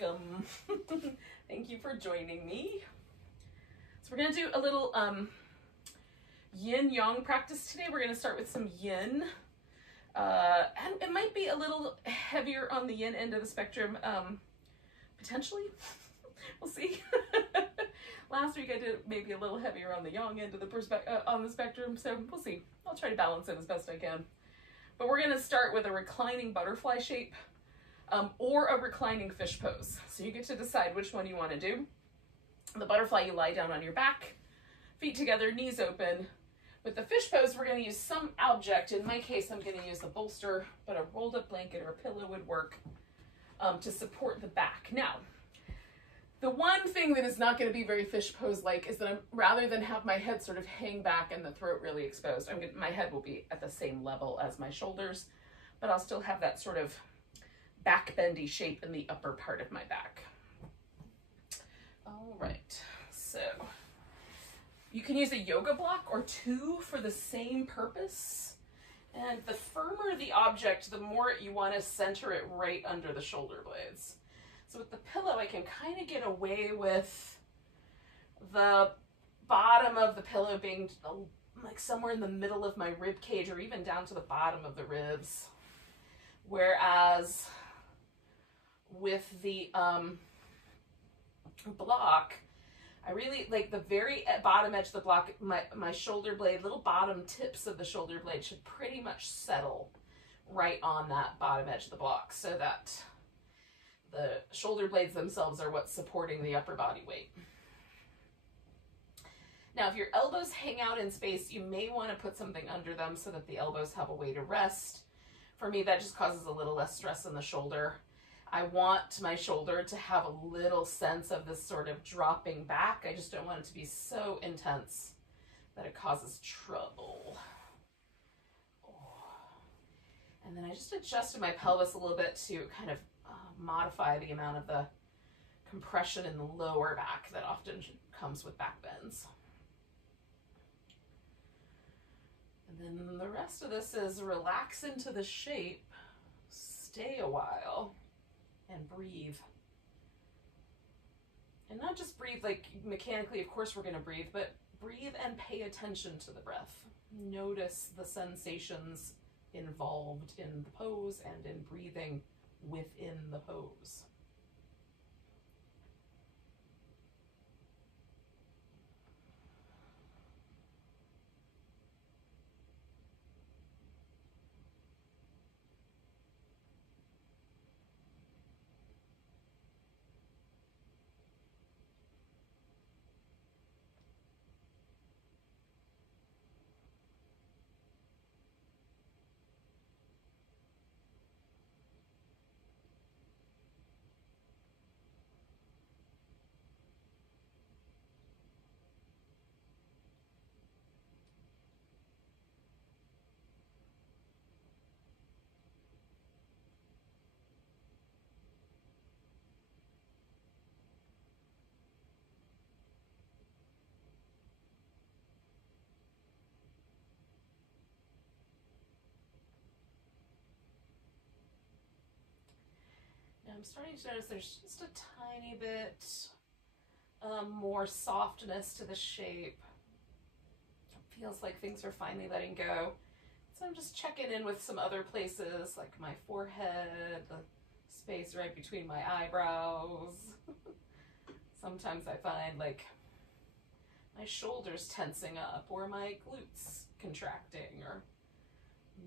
welcome. Thank you for joining me. So we're going to do a little yin yang practice today. We're going to start with some yin. And it might be a little heavier on the yin end of the spectrum, potentially. We'll see. Last week I did maybe a little heavier on the yang end of the spectrum, so we'll see. I'll try to balance it as best I can. But we're going to start with a reclining butterfly shape or a reclining fish pose. So you get to decide which one you want to do. The butterfly, you lie down on your back, feet together, knees open. With the fish pose, we're going to use some object. In my case, I'm going to use a bolster, but a rolled up blanket or a pillow would work to support the back. Now, the one thing that is not going to be very fish pose-like is that rather than have my head sort of hang back and the throat really exposed, my head will be at the same level as my shoulders, but I'll still have that sort of back bendy shape in the upper part of my back. All right, so you can use a yoga block or two for the same purpose. And the firmer the object, the more you want to center it right under the shoulder blades. So with the pillow, I can kind of get away with the bottom of the pillow being like somewhere in the middle of my rib cage or even down to the bottom of the ribs. Whereas with the block, I really like the very bottom edge of the block, my shoulder blade, little bottom tips of the shoulder blade should pretty much settle right on that bottom edge of the block so that the shoulder blades themselves are what's supporting the upper body weight. Now, if your elbows hang out in space, you may want to put something under them so that the elbows have a way to rest. For me, that just causes a little less stress in the shoulder. I want my shoulder to have a little sense of this sort of dropping back. I just don't want it to be so intense that it causes trouble. And then I just adjusted my pelvis a little bit to kind of modify the amount of the compression in the lower back that often comes with back bends. And then the rest of this is relax into the shape, stay a while, and breathe. And not just breathe like mechanically, of course we're going to breathe, but breathe and pay attention to the breath. Notice the sensations involved in the pose and in breathing within the pose. I'm starting to notice there's just a tiny bit more softness to the shape. It feels like things are finally letting go. So I'm just checking in with some other places like my forehead, the space right between my eyebrows. Sometimes I find like my shoulders tensing up or my glutes contracting or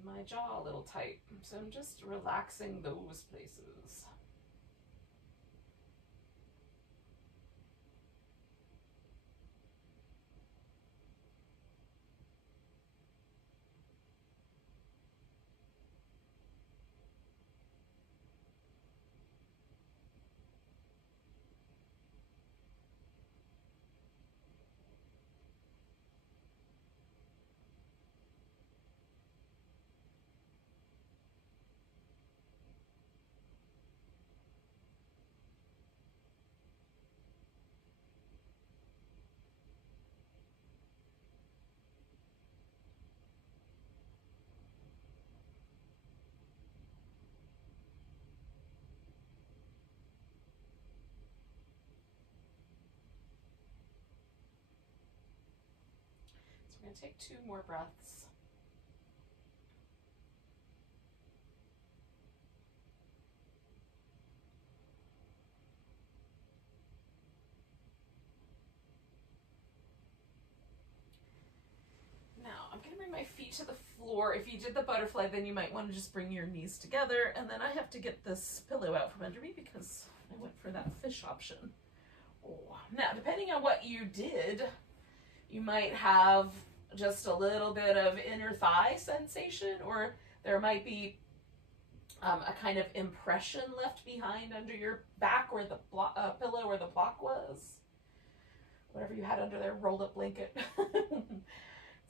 my jaw a little tight. So I'm just relaxing those places. I'm going to take 2 more breaths. Now, I'm going to bring my feet to the floor. If you did the butterfly, then you might want to just bring your knees together. And then I have to get this pillow out from under me because I went for that fish option. Oh. Now, depending on what you did, you might have just a little bit of inner thigh sensation, or there might be a kind of impression left behind under your back where the pillow or the block was. Whatever you had under there, rolled up blanket.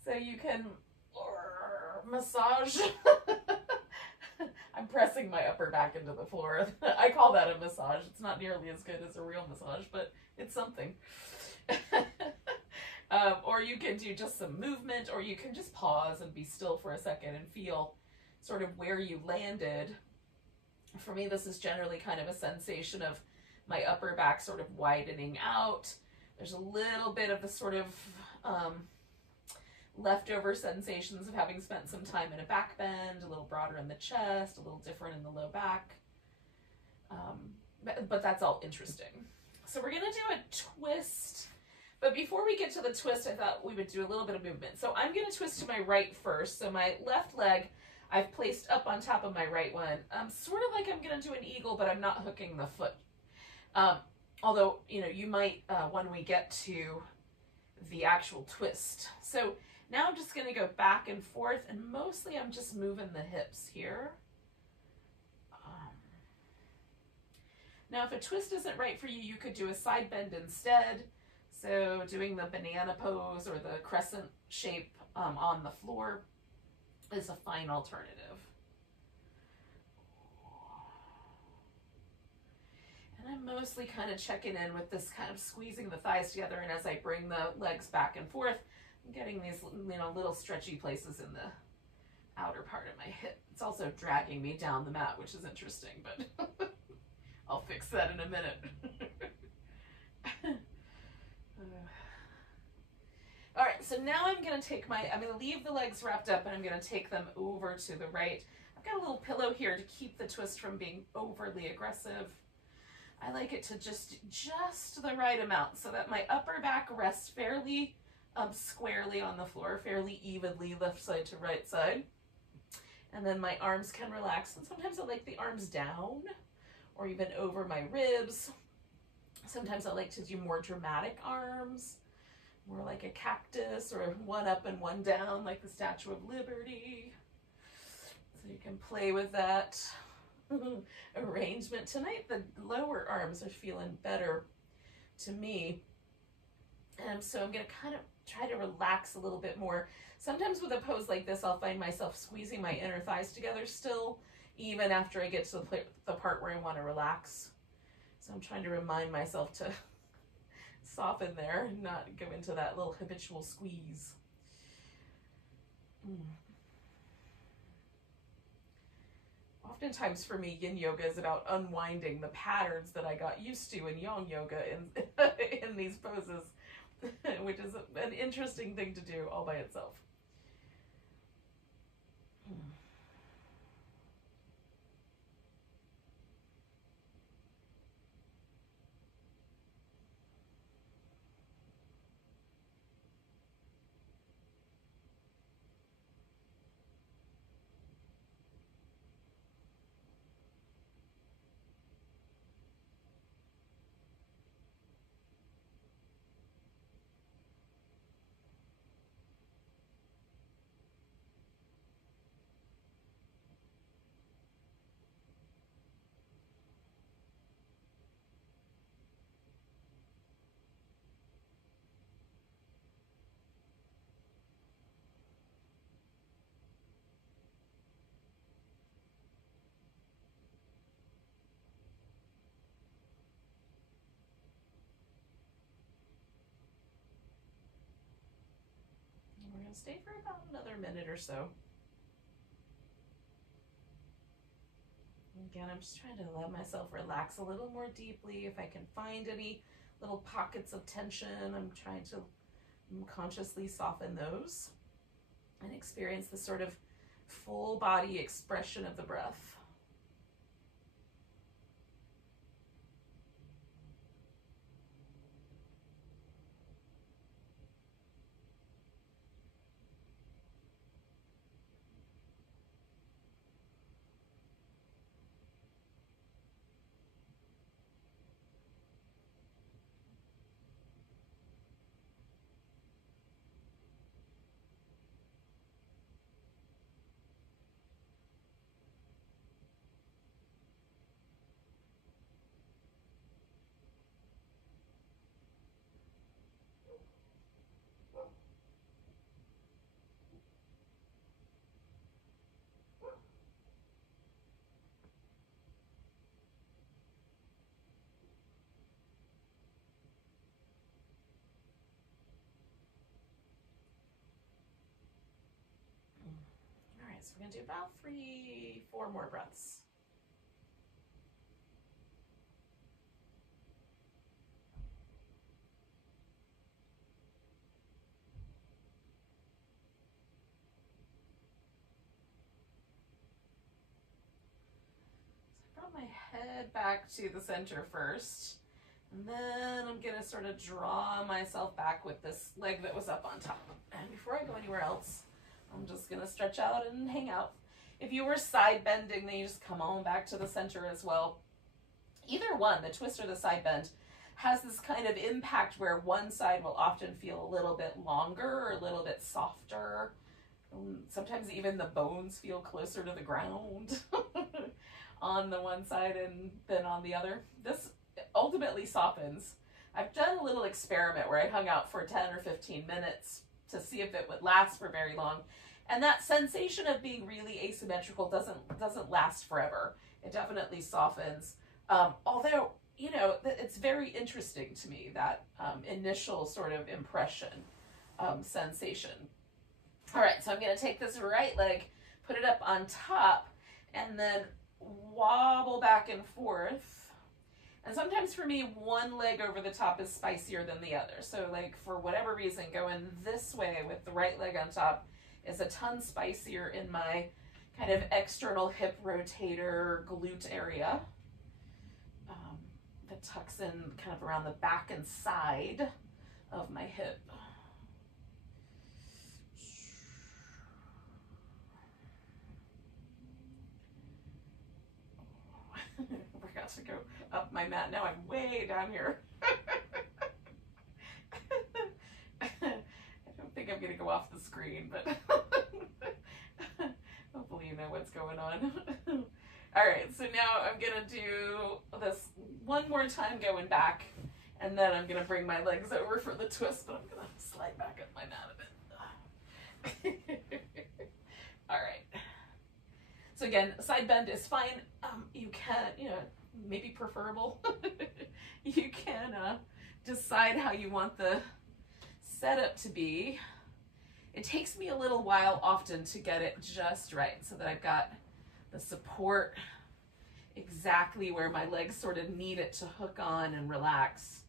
So you can massage. I'm pressing my upper back into the floor. I call that a massage. It's not nearly as good as a real massage, but it's something. Or you can do just some movement, or you can just pause and be still for a second and feel sort of where you landed. For me, this is generally kind of a sensation of my upper back sort of widening out. There's a little bit of the sort of leftover sensations of having spent some time in a back bend, a little broader in the chest, a little different in the low back. But that's all interesting. So we're going to do a twist. But before we get to the twist, I thought we would do a little bit of movement. So I'm going to twist to my right first. So my left leg I've placed up on top of my right one. Sort of like I'm going to do an eagle, but I'm not hooking the foot. Although, you know, you might when we get to the actual twist. So now I'm just going to go back and forth, and mostly I'm just moving the hips here. Now, if a twist isn't right for you, you could do a side bend instead. So doing the banana pose or the crescent shape on the floor is a fine alternative. And I'm mostly kind of checking in with this kind of squeezing the thighs together, and as I bring the legs back and forth, I'm getting these, you know, little stretchy places in the outer part of my hip. It's also dragging me down the mat, which is interesting, but I'll fix that in a minute. All right, so now I'm going to leave the legs wrapped up, and I'm going to take them over to the right. I've got a little pillow here to keep the twist from being overly aggressive. I like it to just the right amount so that my upper back rests fairly squarely on the floor, fairly evenly left side to right side. And then my arms can relax. And sometimes I like the arms down or even over my ribs. Sometimes I like to do more dramatic arms, more like a cactus, or one up and one down like the Statue of Liberty. So you can play with that arrangement. Tonight the lower arms are feeling better to me, and so I'm going to kind of try to relax a little bit more. Sometimes with a pose like this, I'll find myself squeezing my inner thighs together still, even after I get to the part where I want to relax. So I'm trying to remind myself to soften there and not go into that little habitual squeeze. Oftentimes for me, yin yoga is about unwinding the patterns that I got used to in yang yoga in these poses, which is an interesting thing to do all by itself. We're going to stay for about another minute or so. Again, I'm just trying to let myself relax a little more deeply. If I can find any little pockets of tension, I'm trying to Consciously soften those and experience the sort of full body expression of the breath. All right, so we're gonna do about 3-4 more breaths. So I brought my head back to the center first, and then I'm gonna sort of draw myself back with this leg that was up on top. And before I go anywhere else, I'm just gonna stretch out and hang out. If you were side bending, then you just come on back to the center as well. Either one, the twist or the side bend, has this kind of impact where one side will often feel a little bit longer or a little bit softer. Sometimes even the bones feel closer to the ground on the one side and then on the other. This ultimately softens. I've done a little experiment where I hung out for 10 or 15 minutes to see if it would last for very long. And that sensation of being really asymmetrical doesn't last forever. It definitely softens. Although, you know, it's very interesting to me, that initial sort of impression, sensation. All right, so I'm going to take this right leg, put it up on top, and then wobble back and forth. And sometimes for me, one leg over the top is spicier than the other. So like for whatever reason, going this way with the right leg on top is a ton spicier in my kind of external hip rotator glute area. That tucks in kind of around the back and side of my hip. I forgot to go up my mat. Now I'm way down here. I don't think I'm going to go off the screen, but hopefully you know what's going on. All right, so now I'm going to do this one more time going back, and then I'm going to bring my legs over for the twist, but I'm going to slide back up my mat a bit. All right. So again, side bend is fine. You can, you know, maybe preferable. You can decide how you want the setup to be. It takes me a little while often to get it just right so that I've got the support exactly where my legs sort of need it to hook on and relax.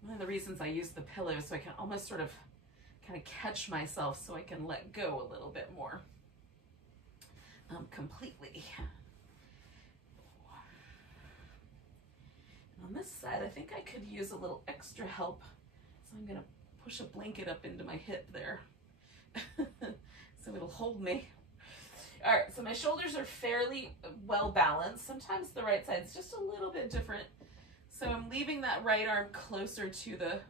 One of the reasons I use the pillow so I can almost sort of kind of catch myself so I can let go a little bit more completely. And on this side, I think I could use a little extra help. So I'm gonna push a blanket up into my hip there so it'll hold me. All right, so my shoulders are fairly well balanced. Sometimes the right side's just a little bit different. So I'm leaving that right arm closer to the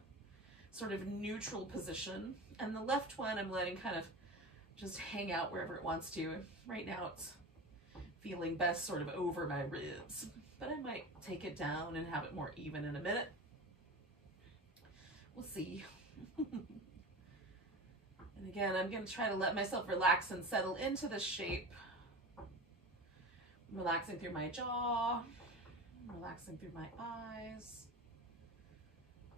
sort of neutral position. And the left one I'm letting kind of just hang out wherever it wants to. Right now it's feeling best sort of over my ribs, but I might take it down and have it more even in a minute. We'll see. And again, I'm going to try to let myself relax and settle into the shape. I'm relaxing through my jaw, relaxing through my eyes,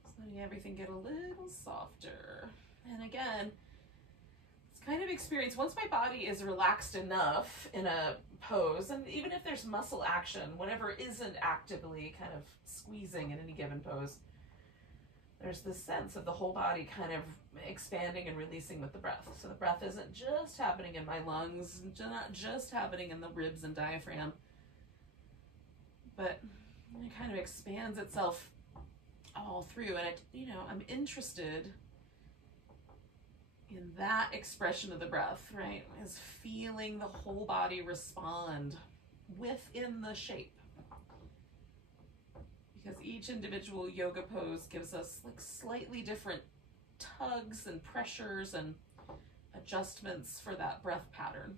just letting everything get a little softer. And again, it's kind of experience, once my body is relaxed enough in a pose, and even if there's muscle action, whatever isn't actively kind of squeezing in any given pose, there's this sense of the whole body kind of expanding and releasing with the breath. So the breath isn't just happening in my lungs, not just happening in the ribs and diaphragm, but it kind of expands itself all through. And I'm interested in that expression of the breath, right? Is feeling the whole body respond within the shape. Because each individual yoga pose gives us like slightly different tugs and pressures and adjustments for that breath pattern.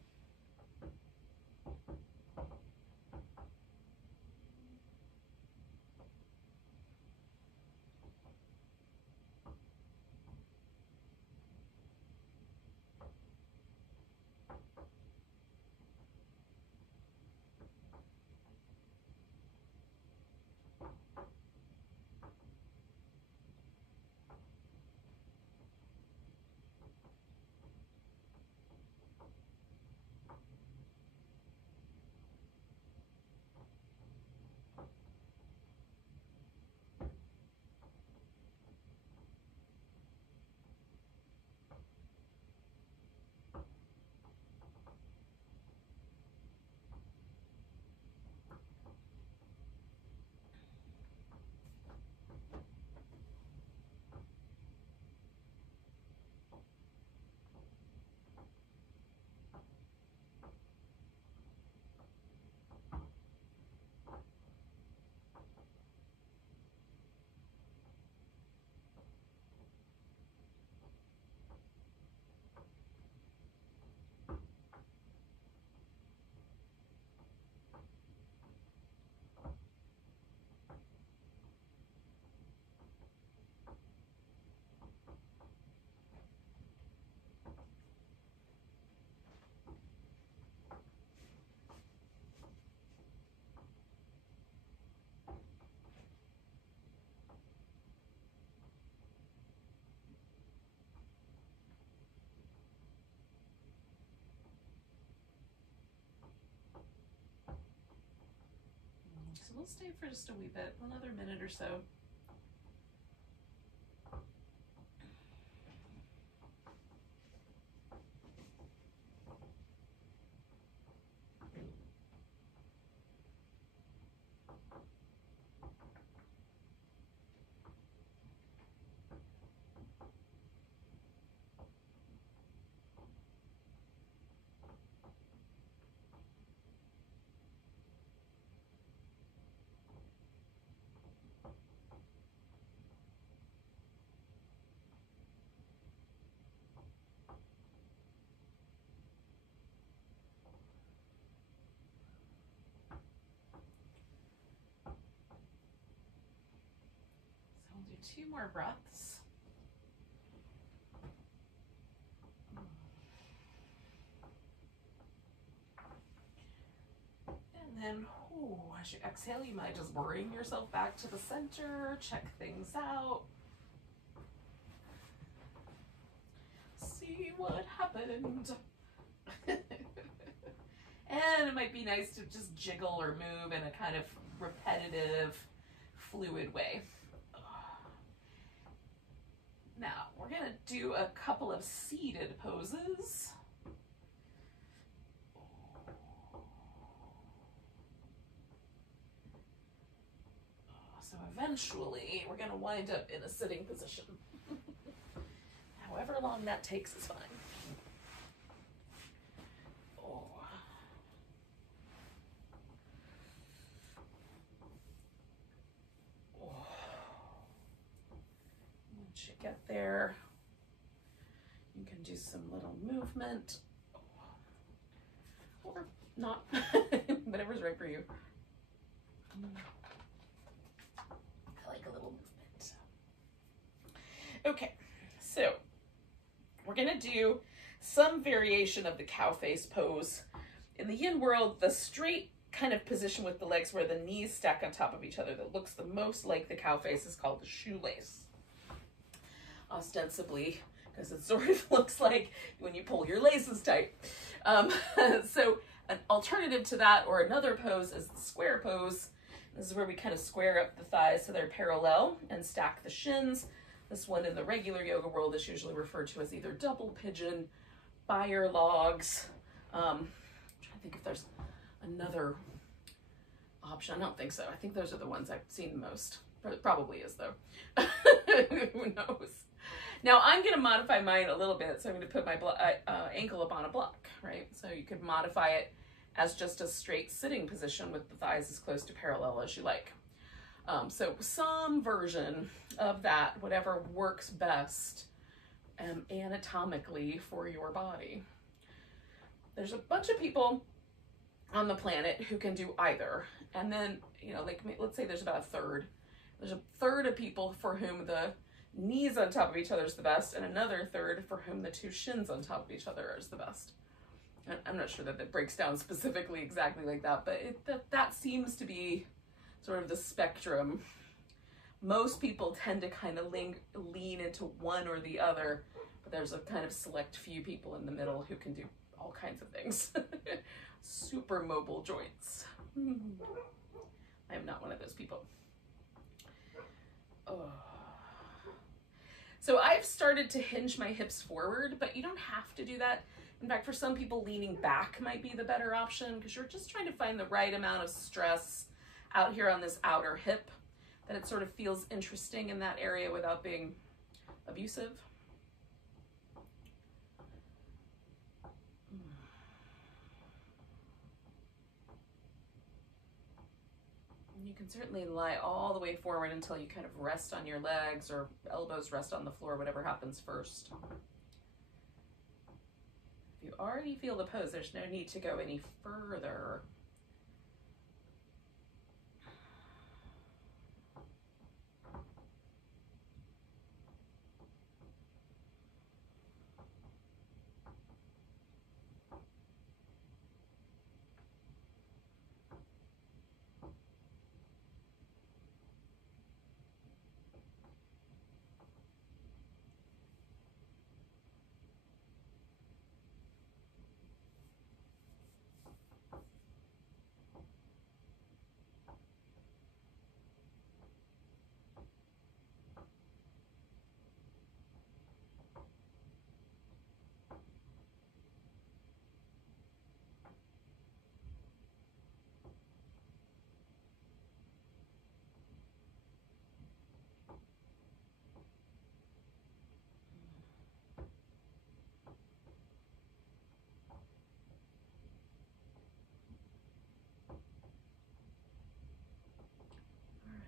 So we'll stay for just a wee bit, another minute or so. So we'll do 2 more breaths. And then, as you exhale, you might just bring yourself back to the center, check things out. See what happened. And it might be nice to just jiggle or move in a kind of repetitive, fluid way. Now, we're gonna do a couple of seated poses. So eventually, we're gonna wind up in a sitting position. However long that takes is fine. Once you get there, you can do some little movement, or not, whatever's right for you. I like a little movement. Okay, so we're gonna do some variation of the cow face pose. In the yin world, the straight kind of position with the legs where the knees stack on top of each other that looks the most like the cow face is called the shoelace. Ostensibly, because it sort of looks like when you pull your laces tight. So an alternative to that, or another pose, is the square pose. This is where we kind of square up the thighs so they're parallel and stack the shins. This one in the regular yoga world is usually referred to as either double pigeon, fire logs. I'm trying to think if there's another option. I don't think so. I think those are the ones I've seen the most. Probably is though. Who knows? Now I'm going to modify mine a little bit. So I'm going to put my ankle up on a block, right? So you could modify it as just a straight sitting position with the thighs as close to parallel as you like. So some version of that, whatever works best anatomically for your body. There's a bunch of people on the planet who can do either. And then, you know, like let's say there's about a third. There's a third of people for whom the knees on top of each other is the best, and another third for whom the two shins on top of each other is the best. And I'm not sure that it breaks down specifically exactly like that, but that seems to be sort of the spectrum. Most people tend to kind of lean into one or the other, but there's a kind of select few people in the middle who can do all kinds of things. Super mobile joints. I am not one of those people. Oh. So I've started to hinge my hips forward, but you don't have to do that. In fact, for some people, leaning back might be the better option because you're just trying to find the right amount of stress out here on this outer hip, that it sort of feels interesting in that area without being abusive. You can certainly lie all the way forward until you kind of rest on your legs or elbows rest on the floor, whatever happens first. If you already feel the pose, there's no need to go any further.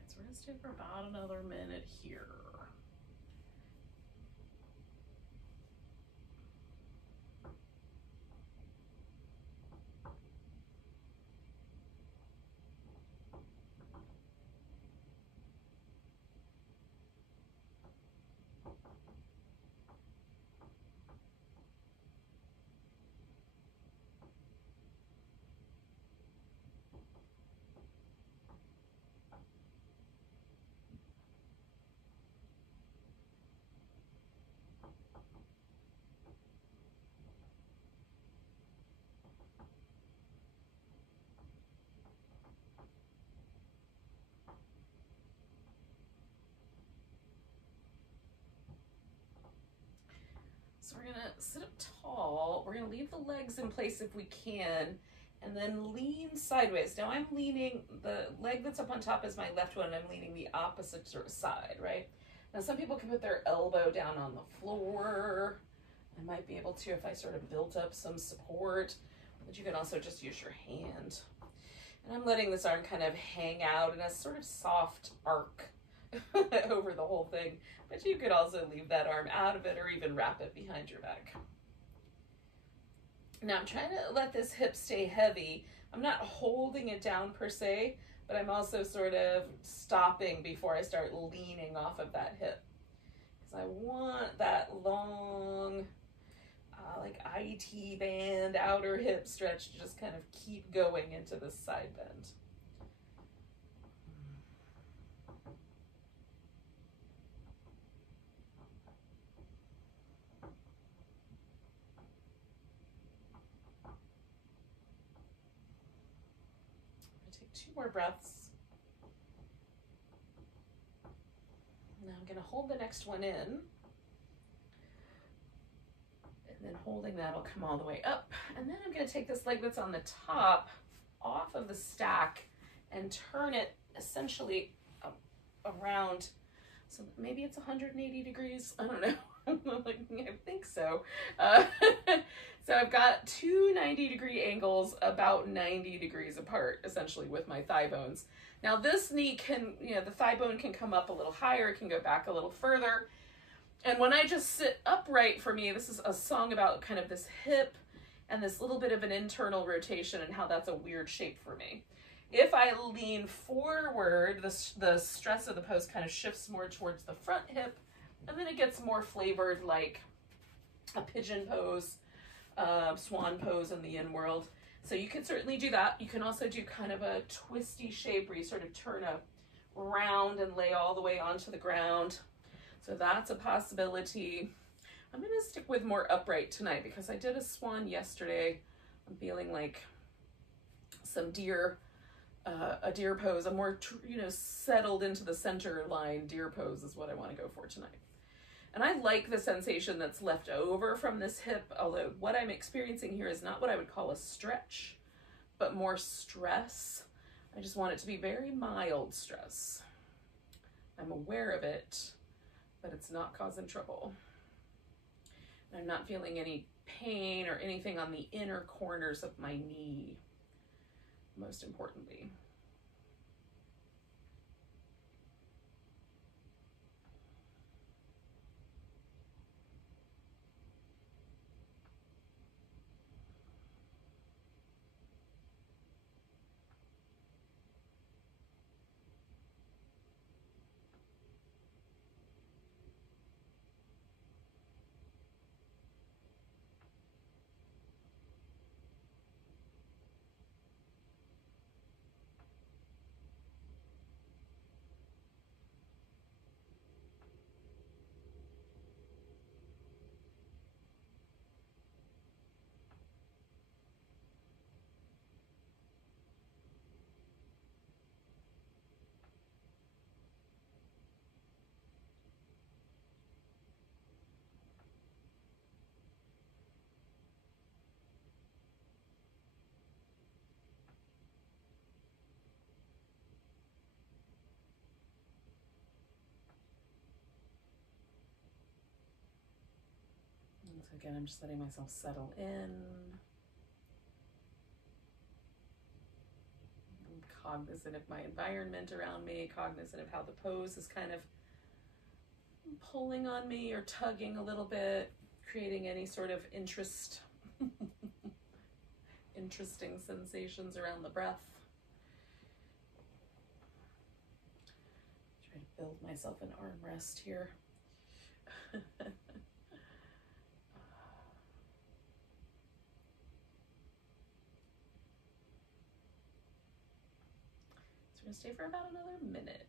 So we're going to stay for about another minute here. So we're gonna sit up tall. We're gonna leave the legs in place if we can, and then lean sideways. Now I'm leaning, the leg that's up on top is my left one, and I'm leaning the opposite side, right? Now some people can put their elbow down on the floor. I might be able to if I sort of built up some support, but you can also just use your hand. And I'm letting this arm kind of hang out in a sort of soft arc over the whole thing, but you could also leave that arm out of it or even wrap it behind your back. Now I'm trying to let this hip stay heavy. I'm not holding it down per se, but I'm also sort of stopping before I start leaning off of that hip, because I want that long like IT band outer hip stretch to just kind of keep going into this side bend. Take 2 more breaths. Now I'm going to hold the next one in. And then holding that, I'll come all the way up. And then I'm going to take this leg that's on the top off of the stack and turn it essentially around. So maybe it's 180 degrees. I don't know. I think so. So I've got two 90-degree angles about 90 degrees apart, essentially, with my thigh bones. Now this knee can, the thigh bone can come up a little higher. It can go back a little further. And when I just sit upright, for me, this is a song about kind of this hip and this little bit of an internal rotation and how that's a weird shape for me. If I lean forward, the stress of the pose kind of shifts more towards the front hip, and then it gets more flavored like a pigeon pose, swan pose in the yin world. So you can certainly do that. You can also do kind of a twisty shape where you sort of turn around and lay all the way onto the ground. So that's a possibility. I'm going to stick with more upright tonight because I did a swan yesterday. I'm feeling like some deer, a deer pose, a more, settled into the center line deer pose is what I want to go for tonight. And I like the sensation that's left over from this hip, although what I'm experiencing here is not what I would call a stretch, but more stress. I just want it to be very mild stress. I'm aware of it, but it's not causing trouble. I'm not feeling any pain or anything on the inner corners of my knee, most importantly. So again, I'm just letting myself settle in. I'm cognizant of my environment around me, cognizant of how the pose is kind of pulling on me or tugging a little bit, creating any sort of interesting sensations around the breath. Try to build myself an armrest here. So we're gonna stay for about another minute.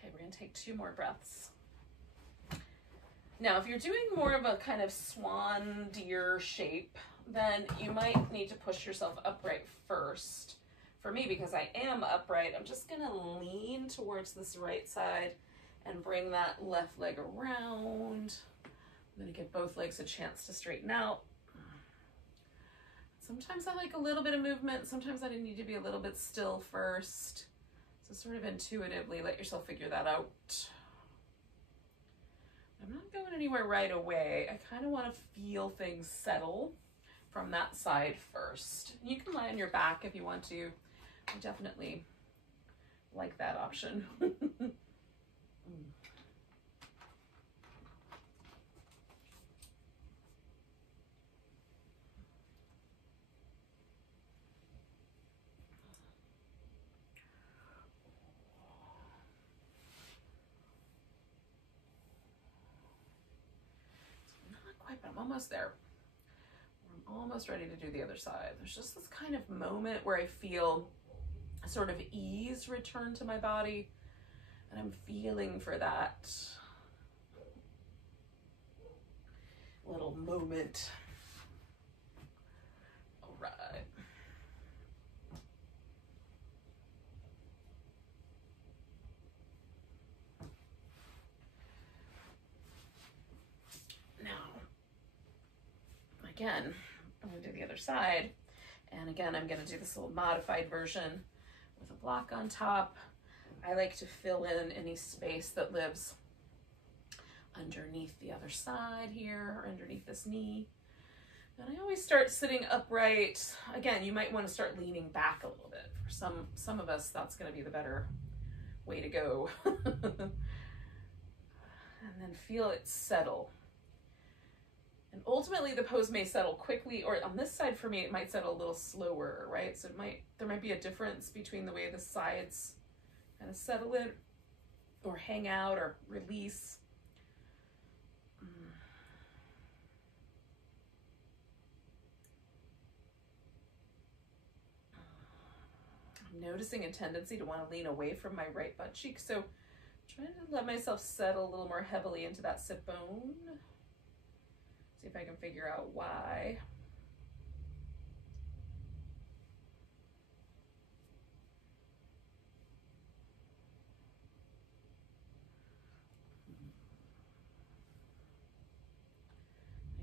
Okay, we're gonna take 2 more breaths. Now, if you're doing more of a kind of swan deer shape, then you might need to push yourself upright first. For me, because I am upright, I'm just gonna lean towards this right side and bring that left leg around. I'm gonna give both legs a chance to straighten out. Sometimes I like a little bit of movement. Sometimes I need to be a little bit still first. So sort of intuitively let yourself figure that out. I'm not going anywhere right away. I kind of want to feel things settle from that side first. You can lie on your back if you want to. I definitely like that option. almost there. I'm almost ready to do the other side. There's just this kind of moment where I feel a sort of ease return to my body, and I'm feeling for that little moment. All right. Again, I'm going to do the other side, and again I'm going to do this little modified version with a block on top. I like to fill in any space that lives underneath the other side here, or underneath this knee. And I always start sitting upright. Again, you might want to start leaning back a little bit. For some of us, that's going to be the better way to go. And then feel it settle. And ultimately the pose may settle quickly, or on this side for me, it might settle a little slower, right? So there might be a difference between the way the sides kind of settle in, or hang out, or release. I'm noticing a tendency to want to lean away from my right butt cheek, so I'm trying to let myself settle a little more heavily into that sit bone. See if I can figure out why.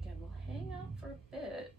Again, we'll hang out for a bit.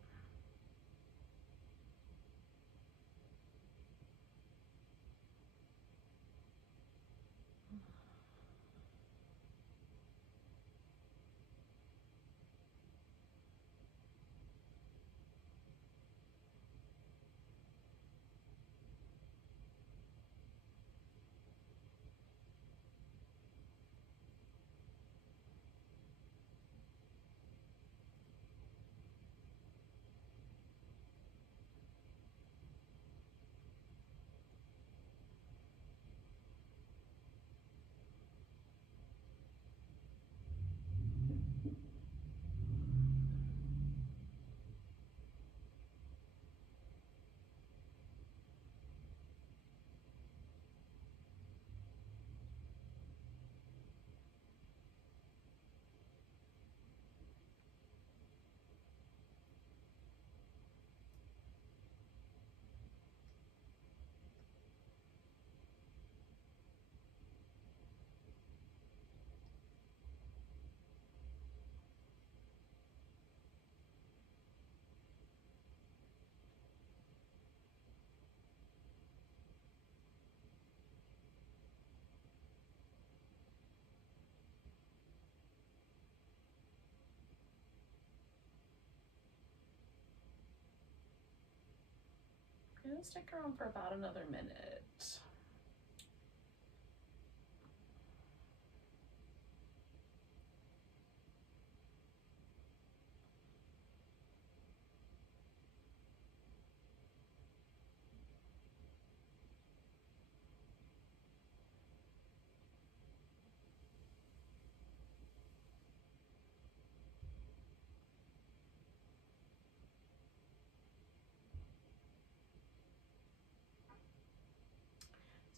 I'm gonna stick around for about another minute.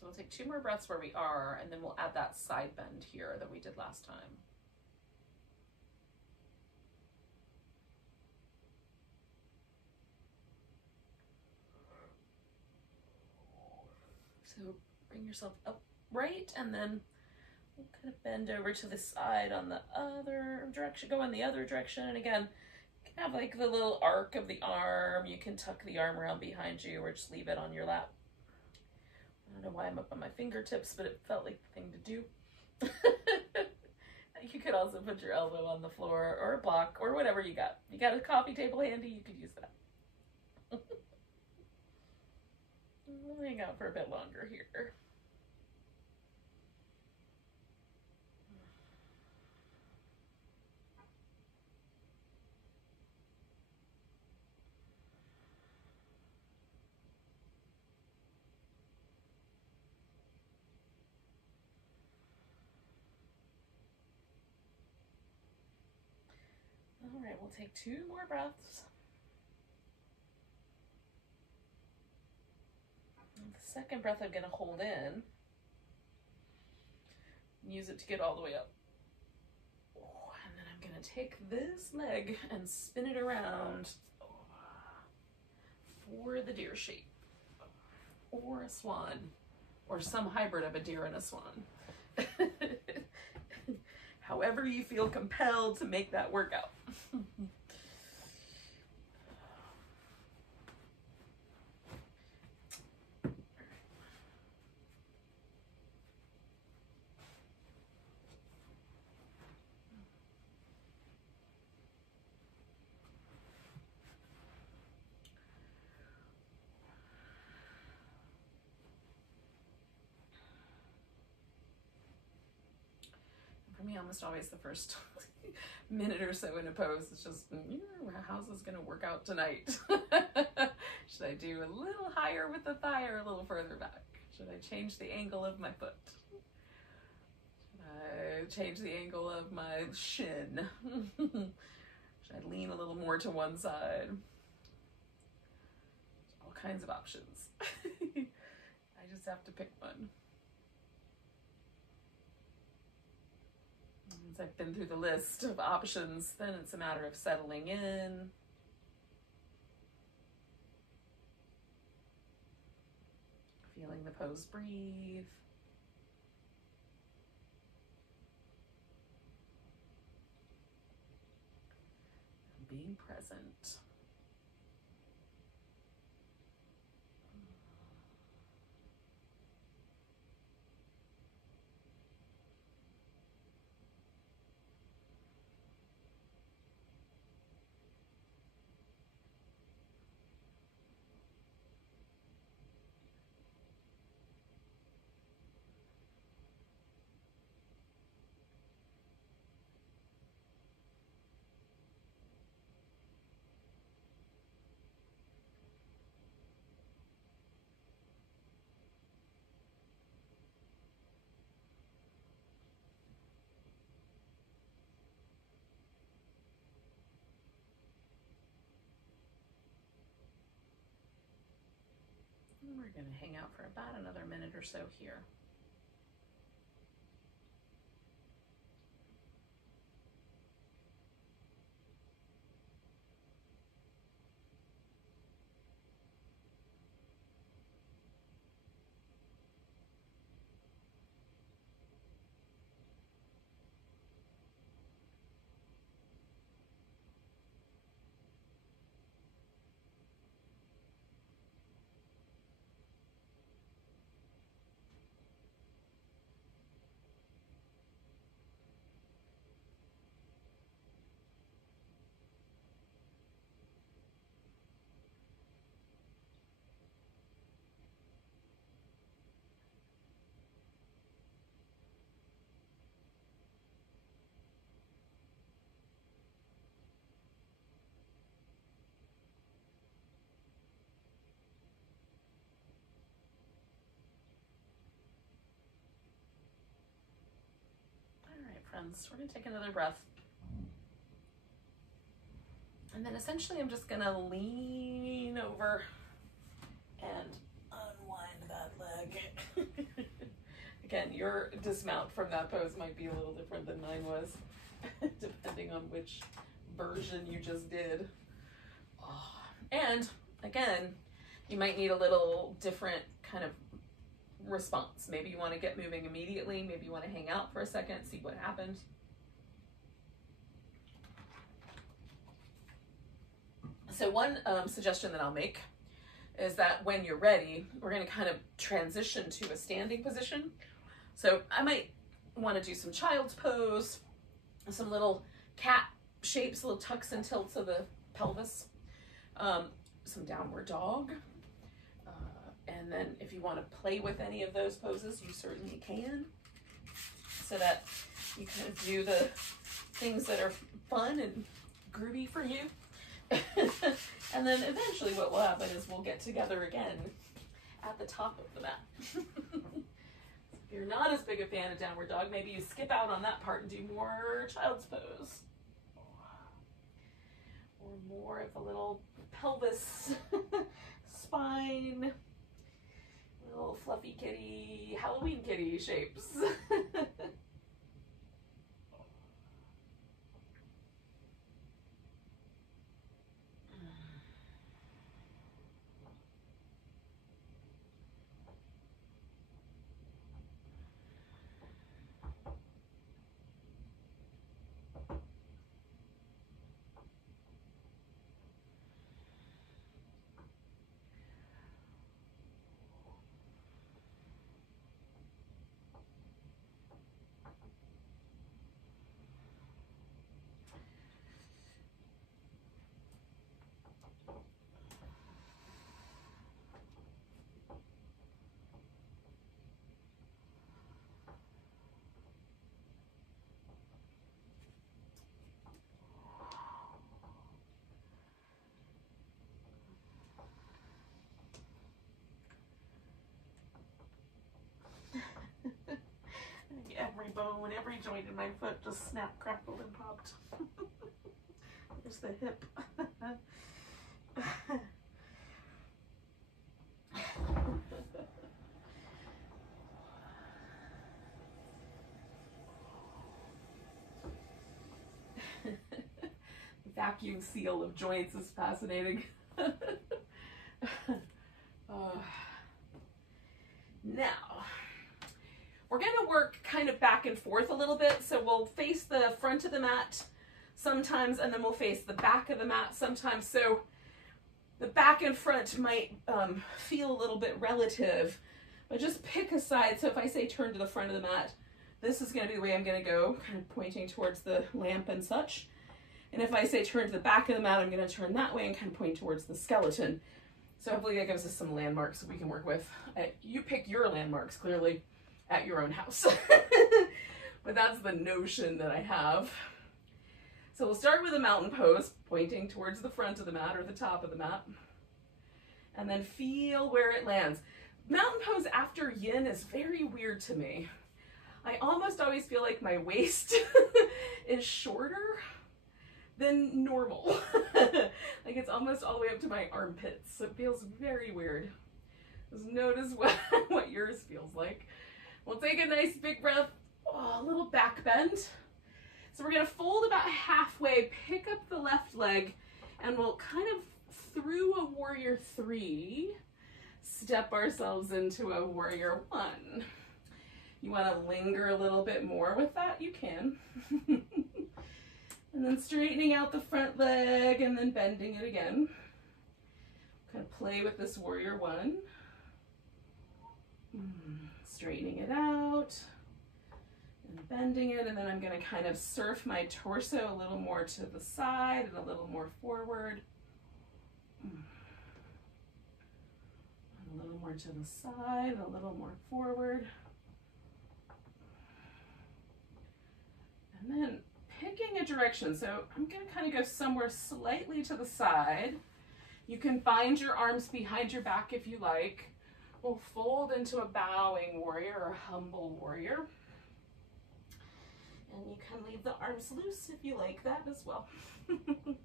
So we'll take 2 more breaths where we are, and then we'll add that side bend here that we did last time. So bring yourself upright, and then we'll kind of bend over to the side on the other direction, go in the other direction. And again, you can have like the little arc of the arm. You can tuck the arm around behind you, or just leave it on your lap. I don't know why I'm up on my fingertips, but it felt like the thing to do. You could also put your elbow on the floor, or a block, or whatever you got. You got a coffee table handy, you could use that. We'll hang out for a bit longer here. All right, we'll take 2 more breaths. And the second breath I'm going to hold in. Use it to get all the way up. And then I'm going to take this leg and spin it around for the deer shape, or a swan, or some hybrid of a deer and a swan. However you feel compelled to make that work out. For me, almost always the first minute or so in a pose, it's just, how's this gonna work out tonight? Should I do a little higher with the thigh or a little further back? Should I change the angle of my foot? Should I change the angle of my shin? Should I lean a little more to one side? All kinds of options. I just have to pick one. Once I've been through the list of options, then it's a matter of settling in. Feeling the pose breathe. And being present. We're going to hang out for about another minute or so here. Friends, we're going to take another breath. And then essentially I'm just going to lean over and unwind that leg. Again, your dismount from that pose might be a little different than mine was, depending on which version you just did. Oh. And again, you might need a little different kind of response. Maybe you want to get moving immediately. Maybe you want to hang out for a second, see what happens. So one suggestion that I'll make is that when you're ready, we're going to kind of transition to a standing position. So I might want to do some child's pose, some little cat shapes, little tucks and tilts of the pelvis, some downward dog. And then if you want to play with any of those poses, you certainly can, so that you kind of do the things that are fun and groovy for you. And then eventually what will happen is we'll get together again at the top of the mat. If you're not as big a fan of downward dog, maybe you skip out on that part and do more child's pose. or more of a little pelvis, spine, little fluffy kitty, Halloween kitty shapes. Every bone, every joint in my foot just snapped, crackled, and popped. There's the hip. The vacuum seal of joints is fascinating. Now, we're going to work kind of back and forth a little bit. So we'll face the front of the mat sometimes, and then we'll face the back of the mat sometimes. So the back and front might feel a little bit relative, but just pick a side. So if I say turn to the front of the mat, this is going to be the way I'm going to go, kind of pointing towards the lamp and such. And if I say turn to the back of the mat, I'm going to turn that way and kind of point towards the skeleton. So hopefully that gives us some landmarks we can work with. You pick your landmarks, clearly, at your own house. But that's the notion that I have. So we'll start with a mountain pose, pointing towards the front of the mat or the top of the mat. And then feel where it lands. Mountain pose after yin is very weird to me. I almost always feel like my waist is shorter than normal. Like it's almost all the way up to my armpits. It feels very weird. Just notice what yours feels like. We'll take a nice big breath, a little back bend. So we're gonna fold about halfway, pick up the left leg, and we'll kind of, through a warrior 3, step ourselves into a warrior 1. You wanna linger a little bit more with that, you can. And then straightening out the front leg and then bending it again. Kind of play with this warrior 1. Straightening it out and bending it, and then I'm going to kind of surf my torso a little more to the side and a little more forward. And a little more to the side and a little more forward. And then picking a direction. So I'm going to kind of go somewhere slightly to the side. You can bind your arms behind your back if you like. We'll fold into a bowing warrior or humble warrior. And you can leave the arms loose if you like that as well. And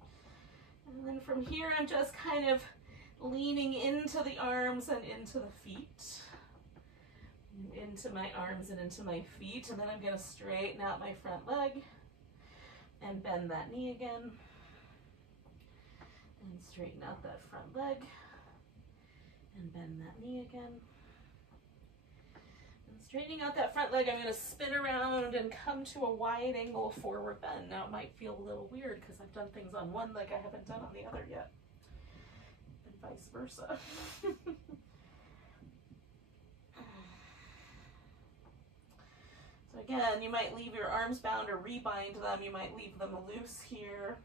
then from here, I'm just kind of leaning into the arms and into the feet. Into my arms and into my feet. And then I'm going to straighten out my front leg and bend that knee again. And straighten out that front leg. And bend that knee again. And straightening out that front leg, I'm going to spin around and come to a wide angle forward bend. Now it might feel a little weird because I've done things on one leg I haven't done on the other yet. And vice versa. So again, you might leave your arms bound or rebind them. You might leave them loose here.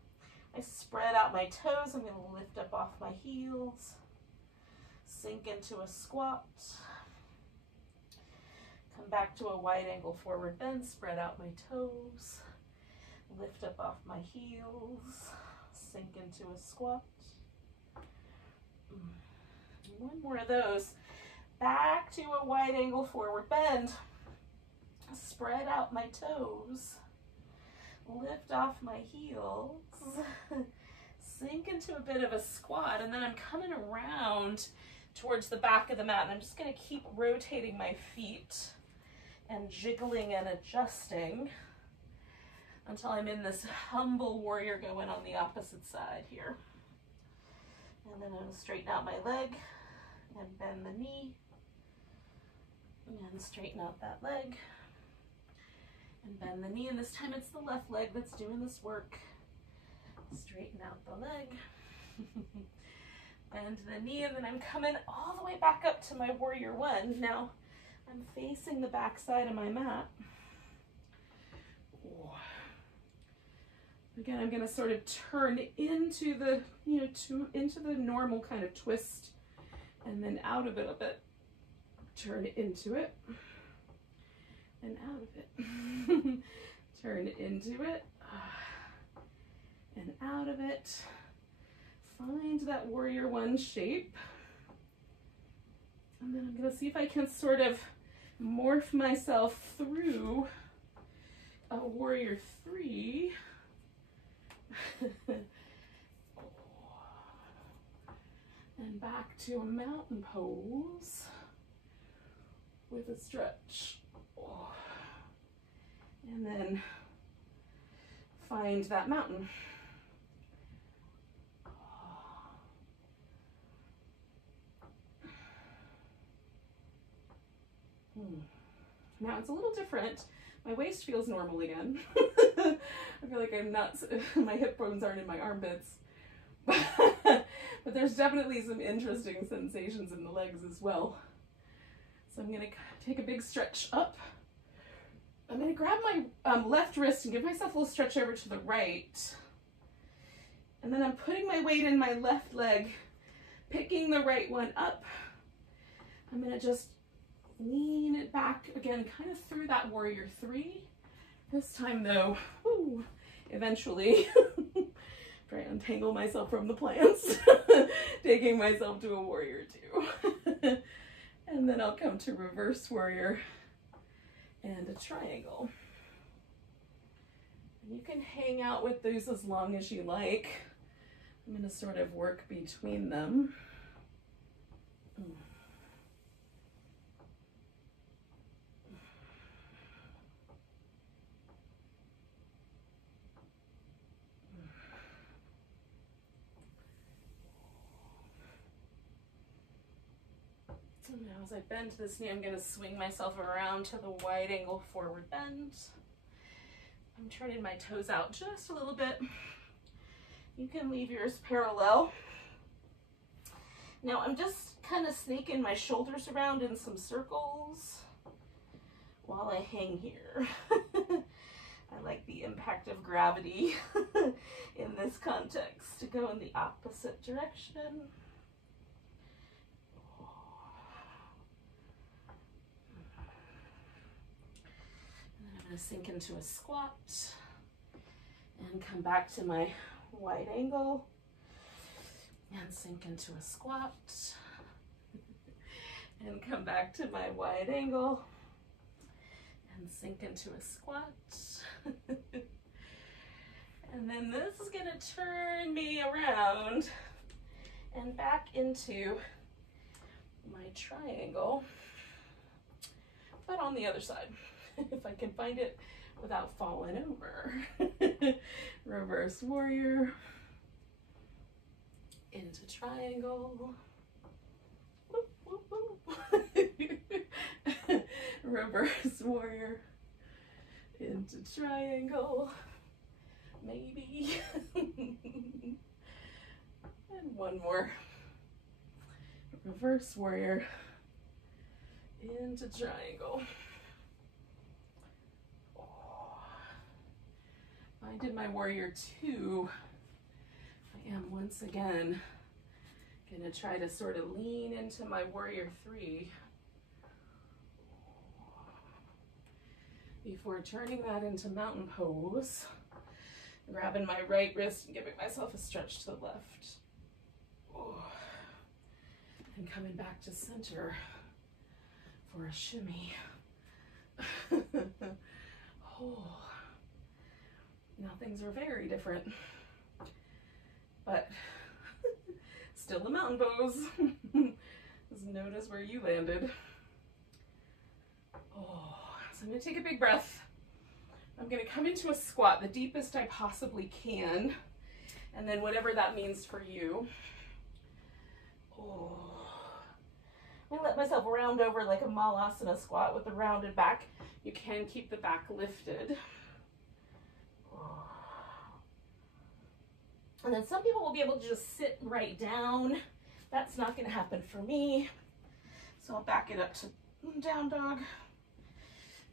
I spread out my toes. I'm going to lift up off my heels. Sink into a squat. Come back to a wide angle forward bend, spread out my toes. Lift up off my heels. Sink into a squat. One more of those. Back to a wide angle forward bend. Spread out my toes. Lift off my heels. sink into a bit of a squat, and then I'm coming around towards the back of the mat, and I'm just gonna keep rotating my feet and jiggling and adjusting until I'm in this humble warrior going on the opposite side here. And then I'm gonna straighten out my leg and bend the knee, and straighten out that leg and bend the knee, and this time it's the left leg that's doing this work. Straighten out the leg, bend the knee, and then I'm coming all the way back up to my warrior one. Now I'm facing the back side of my mat. Again, I'm going to sort of turn into the, into the normal kind of twist, and then out of it a bit. Turn into it, and out of it. Turn into it, and out of it. Find that warrior one shape. And then I'm going to see if I can sort of morph myself through a warrior three. And back to a mountain pose with a stretch. And then find that mountain. Now it's a little different. My waist feels normal again. I feel like I'm not, my hip bones aren't in my armpits. But there's definitely some interesting sensations in the legs as well. So I'm gonna take a big stretch up. I'm gonna grab my left wrist and give myself a little stretch over to the right. And then I'm putting my weight in my left leg, picking the right one up. I'm gonna just lean it back again, kind of through that warrior three. This time though, eventually, try to untangle myself from the plants, taking myself to a warrior two. And then I'll come to reverse warrior and a triangle. And you can hang out with those as long as you like. I'm going to sort of work between them. So now as I bend this knee, I'm going to swing myself around to the wide angle forward bend. I'm turning my toes out just a little bit. You can leave yours parallel. Now I'm just kind of snaking my shoulders around in some circles while I hang here. I like the impact of gravity in this context to go in the opposite direction. I'm going to sink into a squat and come back to my wide angle and sink into a squat and come back to my wide angle and sink into a squat. And then this is going to turn me around and back into my triangle, but on the other side. If I can find it without falling over. Reverse warrior into triangle. Whoop, whoop, whoop. Reverse warrior into triangle. Maybe. And one more. Reverse warrior into triangle. I did my warrior two. I am once again gonna try to sort of lean into my warrior three before turning that into mountain pose, grabbing my right wrist and giving myself a stretch to the left. And coming back to center for a shimmy. Now things are very different. but still a mountain pose. Just notice where you landed. Oh, so I'm gonna take a big breath. I'm gonna come into a squat, the deepest I possibly can, and then whatever that means for you. Oh. I'm gonna let myself round over like a malasana squat with the rounded back. You can keep the back lifted. Oh. And then some people will be able to just sit right down. That's not gonna happen for me. So I'll back it up to down dog.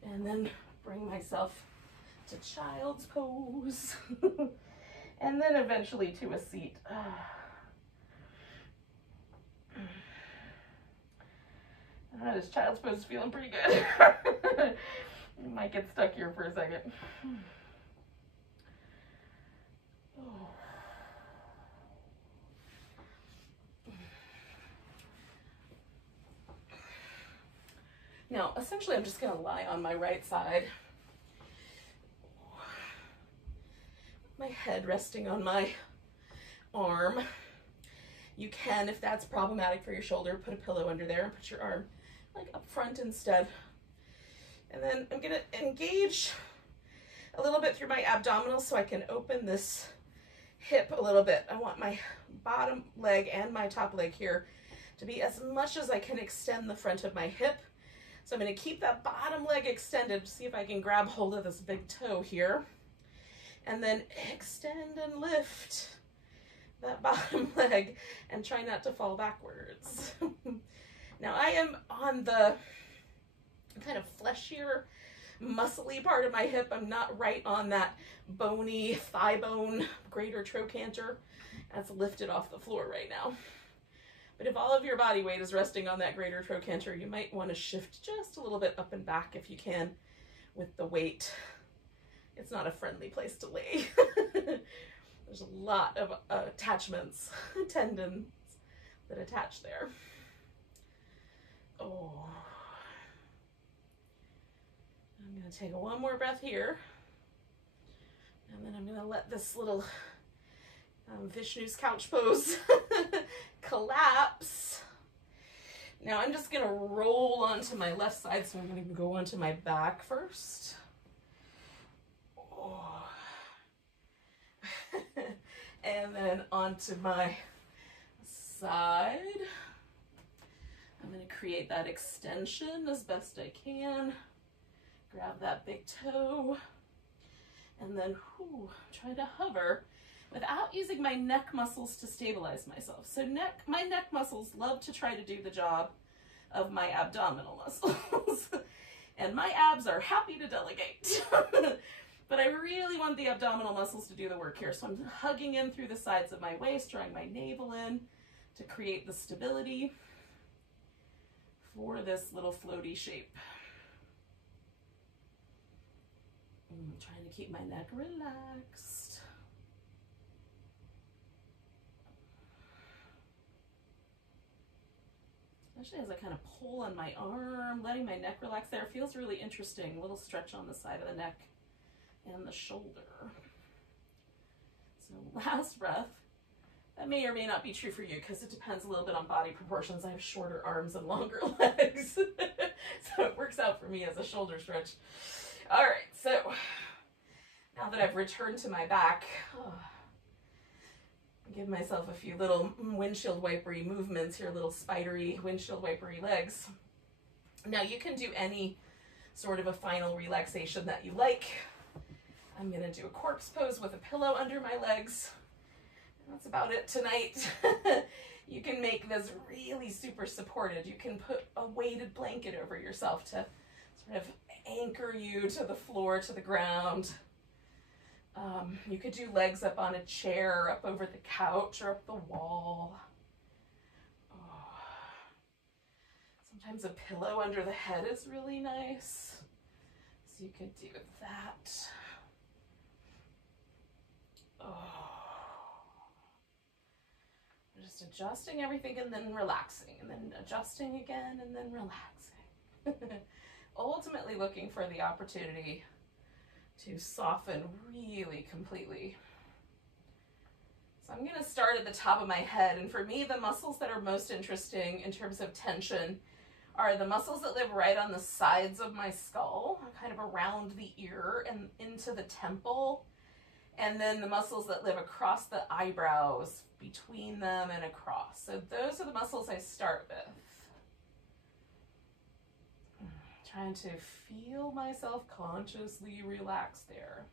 And then bring myself to child's pose. And then eventually to a seat. This child's pose is feeling pretty good. You might get stuck here for a second. Oh. Now, essentially, I'm just going to lie on my right side. My head resting on my arm. You can, if that's problematic for your shoulder, put a pillow under there and put your arm like up front instead. And then I'm gonna engage a little bit through my abdominals so I can open this hip a little bit. I want my bottom leg and my top leg here to be as much as I can extend the front of my hip. So I'm gonna keep that bottom leg extended, see if I can grab hold of this big toe here. And then extend and lift that bottom leg and try not to fall backwards. Now I am on the kind of fleshier, muscly part of my hip. I'm not right on that bony thigh bone, greater trochanter. That's lifted off the floor right now. But if all of your body weight is resting on that greater trochanter, you might want to shift just a little bit up and back if you can with the weight. It's not a friendly place to lay. There's a lot of attachments, tendons that attach there. Oh. I'm going to take one more breath here. And then I'm going to let this little Vishnu's couch pose collapse. Now I'm just going to roll onto my left side, so I'm going to go onto my back first. Oh. And then onto my side. I'm going to create that extension as best I can. Grab that big toe. And then try to hover without using my neck muscles to stabilize myself. So my neck muscles love to try to do the job of my abdominal muscles. And my abs are happy to delegate. But I really want the abdominal muscles to do the work here. So I'm hugging in through the sides of my waist, drawing my navel in to create the stability for this little floaty shape. I'm trying to keep my neck relaxed. Especially as I kind of pull on my arm, letting my neck relax there. It feels really interesting. A little stretch on the side of the neck and the shoulder. So last breath. That may or may not be true for you because it depends a little bit on body proportions. I have shorter arms and longer legs. So it works out for me as a shoulder stretch. All right, so now that I've returned to my back, give myself a few little windshield wipery movements here, little spidery windshield wipery legs. Now you can do any sort of a final relaxation that you like. I'm gonna do a corpse pose with a pillow under my legs. That's about it tonight. You can make this really super supported. You can put a weighted blanket over yourself to sort of anchor you to the floor, to the ground. You could do legs up on a chair, up over the couch, or up the wall. Oh. Sometimes a pillow under the head is really nice. So you could do that. Oh. Just adjusting everything and then relaxing, and then adjusting again and then relaxing. Ultimately looking for the opportunity to soften really completely. So I'm going to start at the top of my head, and for me, the muscles that are most interesting in terms of tension are the muscles that live right on the sides of my skull, kind of around the ear and into the temple, and then the muscles that live across the eyebrows, between them and across. So those are the muscles I start with. Trying to feel myself consciously relax there.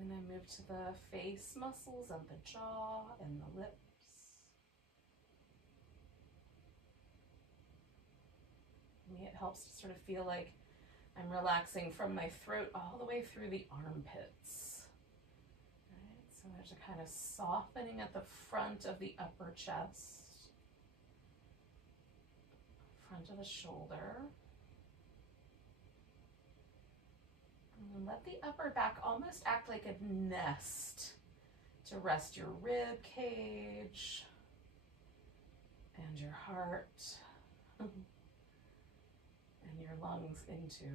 And then I move to the face muscles of the jaw and the lips. For me, it helps to sort of feel like I'm relaxing from my throat all the way through the armpits. Right? So there's a kind of softening at the front of the upper chest, front of the shoulder. And let the upper back almost act like a nest to rest your rib cage and your heart and your lungs into.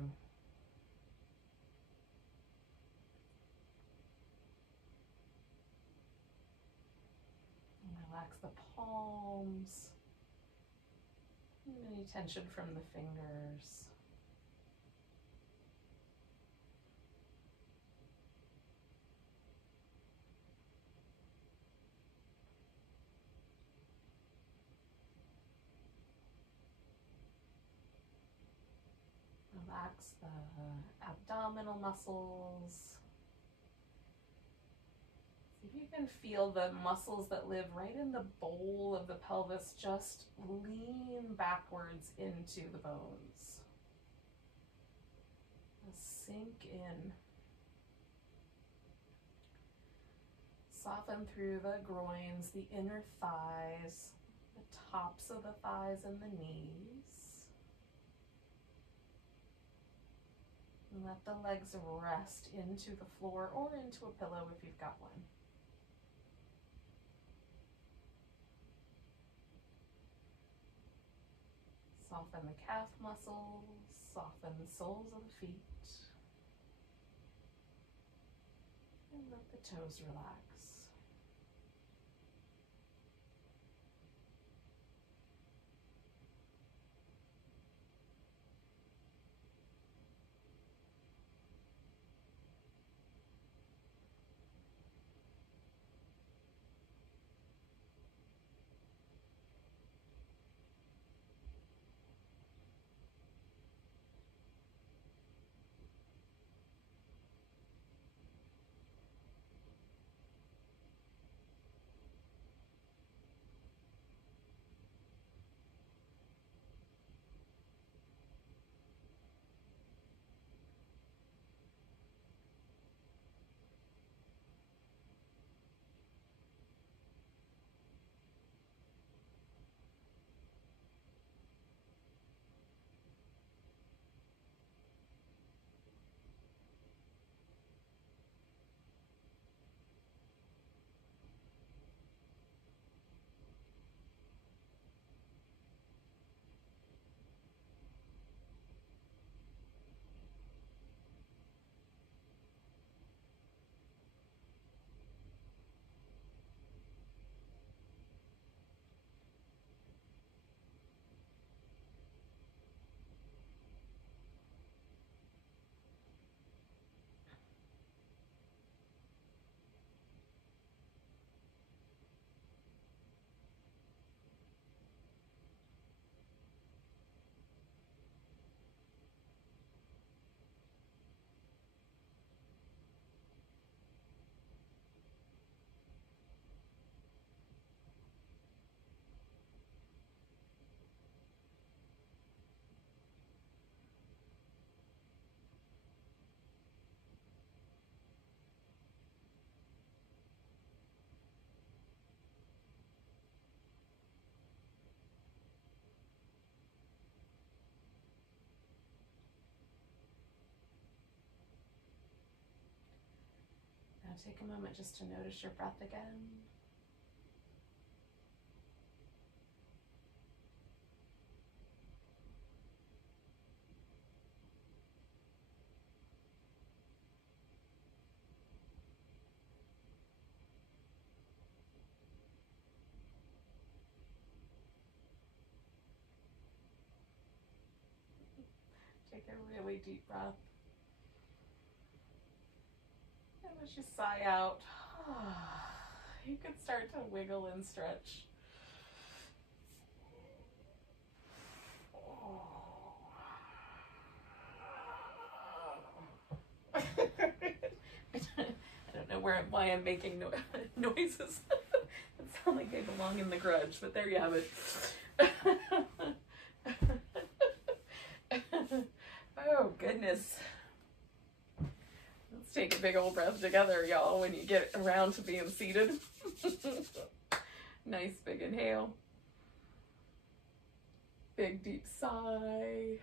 And relax the palms, any tension from the fingers. Relax the abdominal muscles. See if you can feel the muscles that live right in the bowl of the pelvis just lean backwards into the bones. Just sink in. Soften through the groins, the inner thighs, the tops of the thighs and the knees. And let the legs rest into the floor or into a pillow if you've got one. Soften the calf muscles, soften the soles of the feet. And let the toes relax. take a moment just to notice your breath again. Take a really deep breath. And as you sigh out, you can start to wiggle and stretch. I don't know why I'm making noises that sound like they belong in The Grudge, but there you have it. Oh, goodness. Let's take a big old breath together, y'all, when you get around to being seated. Nice big inhale. Big deep sigh.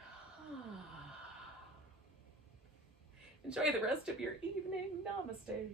Enjoy the rest of your evening. Namaste.